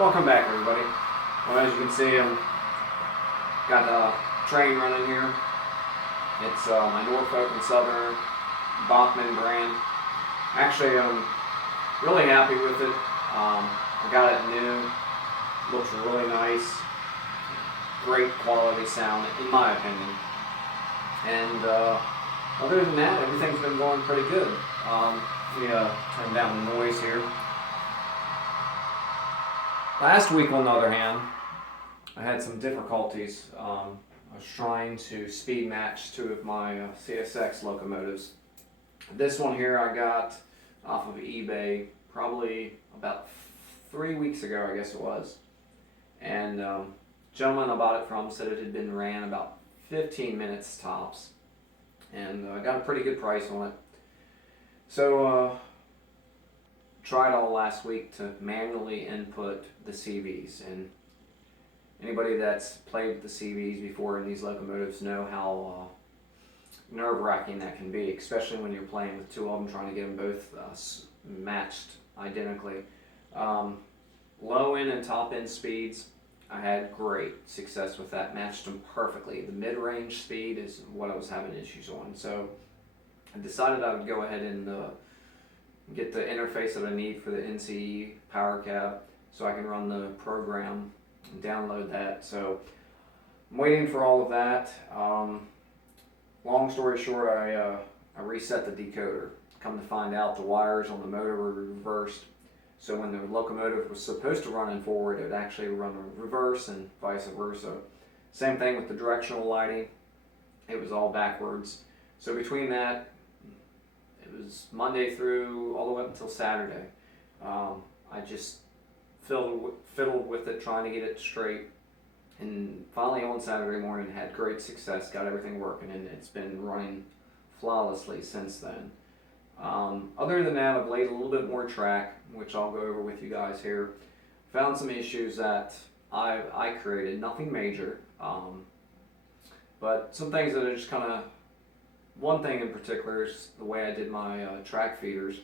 Welcome back, everybody. Well, as you can see, I've got a train running here. It's my Norfolk and Southern Bachmann brand. Actually, I'm really happy with it. I got it new. Looks really nice. Great quality sound, in my opinion. And other than that, everything's been going pretty good. Let me turn down the noise here. Last week, on the other hand, I had some difficulties. I was trying to speed match two of my CSX locomotives. This one here I got off of eBay probably about 3 weeks ago, I guess it was. And gentleman I bought it from said it had been ran about 15 minutes tops. And I got a pretty good price on it. So tried all last week to manually input the CVs, and anybody that's played with the CVs before in these locomotives know how nerve-wracking that can be, especially when you're playing with two of them, trying to get them both matched identically. Low end and top end speeds, I had great success with that, matched them perfectly. The mid-range speed is what I was having issues on, so I decided I would go ahead and get the interface that I need for the NCE power cab so I can run the program and download that. So I'm waiting for all of that. Long story short, I reset the decoder. Come to find out, the wires on the motor were reversed. So when the locomotive was supposed to run in forward, it would actually run in reverse and vice versa. Same thing with the directional lighting. It was all backwards. So between that, it was Monday through all the way up until Saturday. I just fiddled with it, trying to get it straight. And finally on Saturday morning, had great success, got everything working, and it's been running flawlessly since then. Other than that, I've laid a little bit more track, which I'll go over with you guys here. Found some issues that I created, nothing major, but some things that are just kind of, one thing in particular is the way I did my track feeders.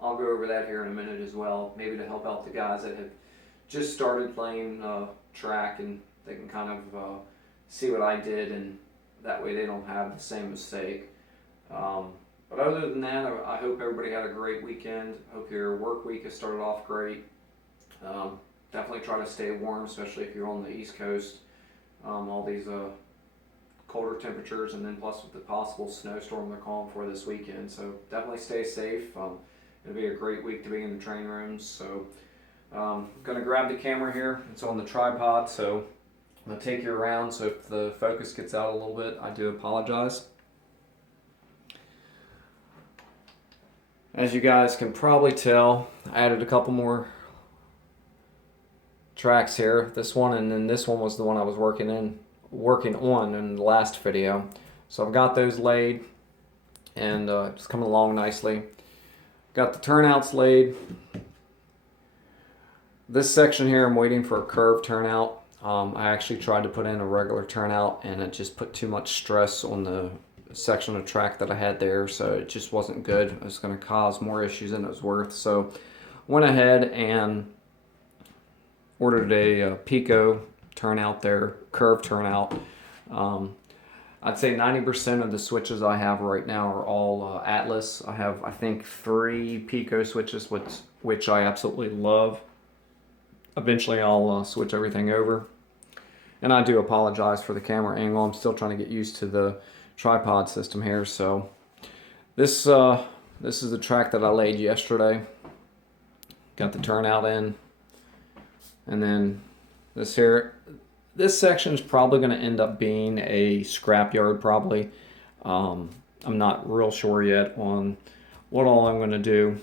I'll go over that here in a minute as well, maybe to help out the guys that have just started playing track, and they can kind of see what I did, and that way they don't have the same mistake. But other than that, I hope everybody had a great weekend. Hope your work week has started off great. Definitely try to stay warm, especially if you're on the East Coast. All these colder temperatures, and then plus with the possible snowstorm they're calling for this weekend. So definitely stay safe. It'll be a great week to be in the train rooms. So I'm going to grab the camera here. It's on the tripod, so I'm going to take you around. So if the focus gets out a little bit, I do apologize. As you guys can probably tell, I added a couple more tracks here. This one, and then this one was the one I was working on in the last video. So I've got those laid, and it's coming along nicely. Got the turnouts laid. This section here, I'm waiting for a curved turnout. I actually tried to put in a regular turnout, and it just put too much stress on the section of track that I had there, so it just wasn't good. It was going to cause more issues than it was worth. So went ahead and ordered a Pico turnout there, curved turnout. I'd say 90% of the switches I have right now are all Atlas. I have, I think, 3 Pico switches, which I absolutely love. Eventually I'll switch everything over. And I do apologize for the camera angle. I'm still trying to get used to the tripod system here. So this is the track that I laid yesterday. Got the turnout in, and then this here, this section is probably going to end up being a scrapyard probably. I'm not real sure yet on what all I'm going to do.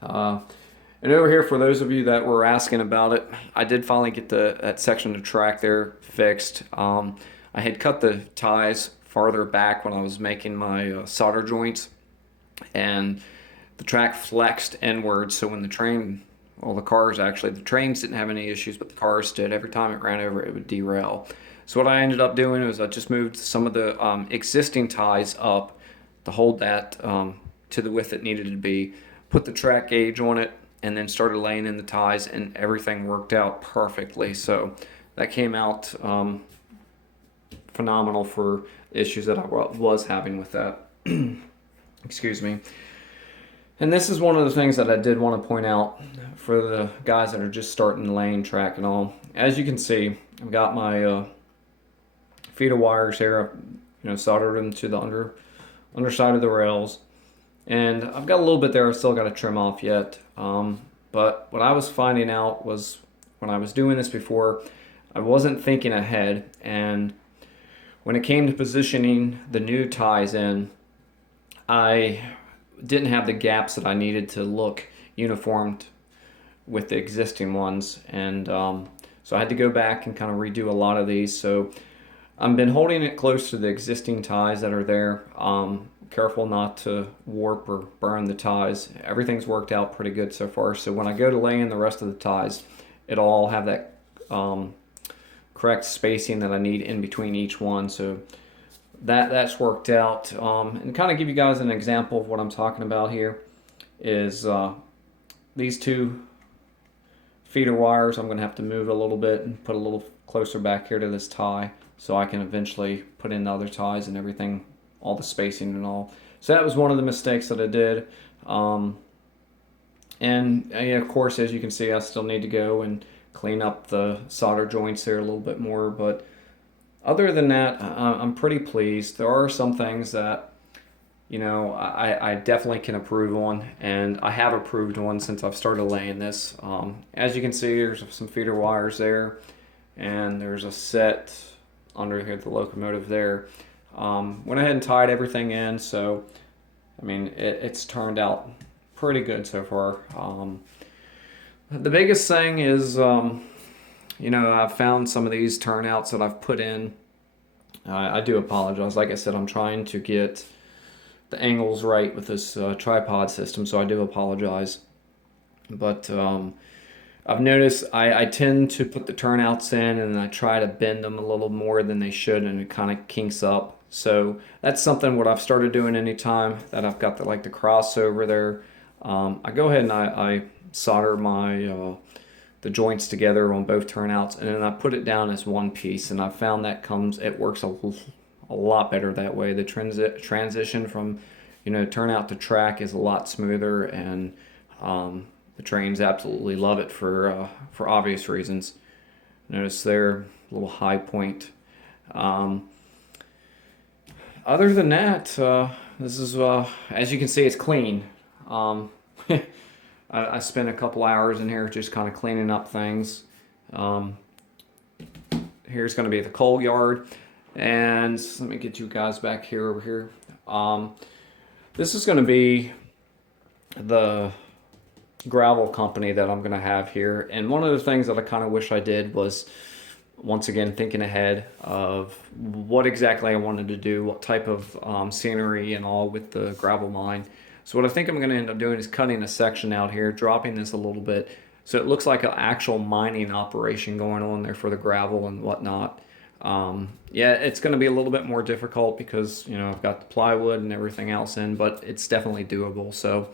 And over here, for those of you that were asking about it, I did finally get that section of track there fixed. I had cut the ties farther back when I was making my solder joints, and the track flexed inward, so when the train, well, the cars actually, the trains didn't have any issues, but the cars did. Every time it ran over, it would derail. So what I ended up doing was I just moved some of the existing ties up to hold that to the width it needed to be, put the track gauge on it, and then started laying in the ties, and everything worked out perfectly. So that came out phenomenal for issues that I was having with that. Excuse me. And this is one of the things that I did want to point out for the guys that are just starting laying track and all. As you can see, I've got my feeder wires here. I've soldered them to the underside of the rails, and I've got a little bit there I've still got to trim off yet. But what I was finding out was when I was doing this before, I wasn't thinking ahead, and when it came to positioning the new ties in, I didn't have the gaps that I needed to look uniformed with the existing ones, and so I had to go back and kind of redo a lot of these. So I've been holding it close to the existing ties that are there. Careful not to warp or burn the ties. Everything's worked out pretty good so far. So when I go to lay in the rest of the ties, it'll all have that correct spacing that I need in between each one. So that's worked out. And kind of give you guys an example of what I'm talking about here is these two feeder wires. I'm going to have to move a little bit and put a little closer back here to this tie so I can eventually put in the other ties and everything, all the spacing and all. So that was one of the mistakes that I did. And of course, as you can see, I still need to go and clean up the solder joints there a little bit more, but other than that, I'm pretty pleased. There are some things that, I definitely can improve on, and I have improved on since I've started laying this. As you can see, there's some feeder wires there, and there's a set under here, the locomotive there. Went ahead and tied everything in, so, it's turned out pretty good so far. The biggest thing is, I've found some of these turnouts that I've put in. I do apologize. Like I said, I'm trying to get the angles right with this tripod system, so I do apologize. But I've noticed I tend to put the turnouts in and I try to bend them a little more than they should, and it kind of kinks up. So that's something what I've started doing anytime that I've got the crossover there. I go ahead and I solder my the joints together on both turnouts, and then I put it down as one piece, and I found that it works a lot better that way. The transition from turnout to track is a lot smoother, and the trains absolutely love it for obvious reasons. Notice their little high point. Other than that, this is as you can see, it's clean. I spent a couple hours in here just kind of cleaning up things. Here's going to be the coal yard, and let me get you guys back here over here. This is going to be the gravel company that I'm going to have here, and one of the things that I kind of wish I did was, once again, thinking ahead of what exactly I wanted to do, what type of scenery and all with the gravel mine. So what I think I'm going to end up doing is cutting a section out here, dropping this a little bit, so it looks like an actual mining operation going on there for the gravel and whatnot. Yeah, it's going to be a little bit more difficult because, I've got the plywood and everything else in, but it's definitely doable. So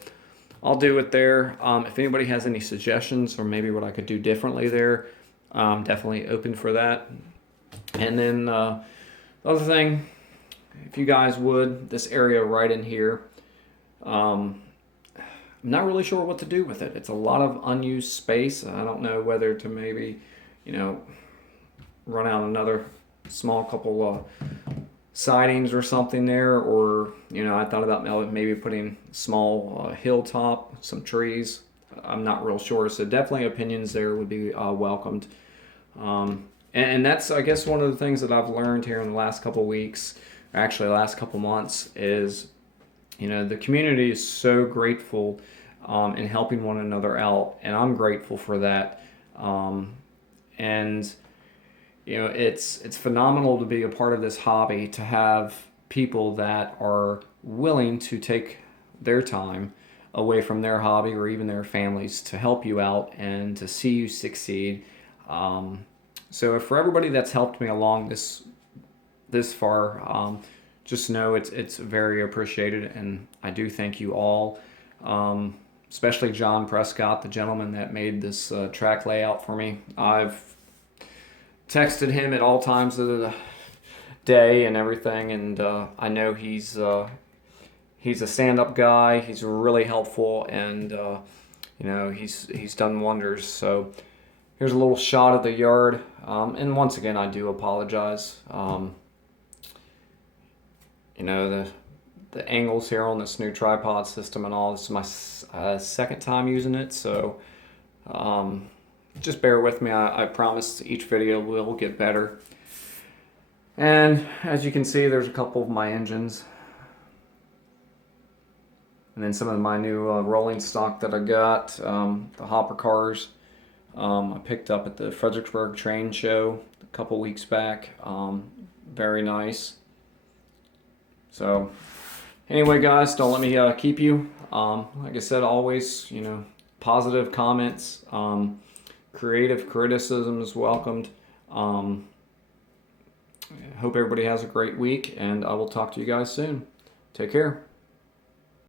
I'll do it there. If anybody has any suggestions or maybe what I could do differently there, I'm definitely open for that. And then the other thing, if you guys would, this area right in here, I'm not really sure what to do with it. It's a lot of unused space. I don't know whether to maybe, run out another small couple sidings or something there, or, I thought about maybe putting small hilltop, some trees. I'm not real sure. So definitely opinions there would be welcomed. And that's, I guess, one of the things that I've learned here in the last couple weeks, or actually the last couple months, is the community is so grateful in helping one another out, and I'm grateful for that. And it's phenomenal to be a part of this hobby, to have people that are willing to take their time away from their hobby or even their families to help you out and to see you succeed. So for everybody that's helped me along this far, just know it's very appreciated, and I do thank you all. especially John Prescott, the gentleman that made this track layout for me. I've texted him at all times of the day and everything, and I know he's a stand-up guy. He's really helpful, and he's done wonders. So here's a little shot of the yard, and once again, I do apologize. The angles here on this new tripod system and all. This is my second time using it, so just bear with me. I promise each video will get better. And as you can see, there's a couple of my engines. And then some of my new rolling stock that I got, the hopper cars. I picked up at the Fredericksburg Train Show a couple weeks back. Very nice. So anyway, guys, don't let me keep you. Like I said, always, positive comments, creative criticism is welcomed. I hope everybody has a great week, and I will talk to you guys soon. Take care.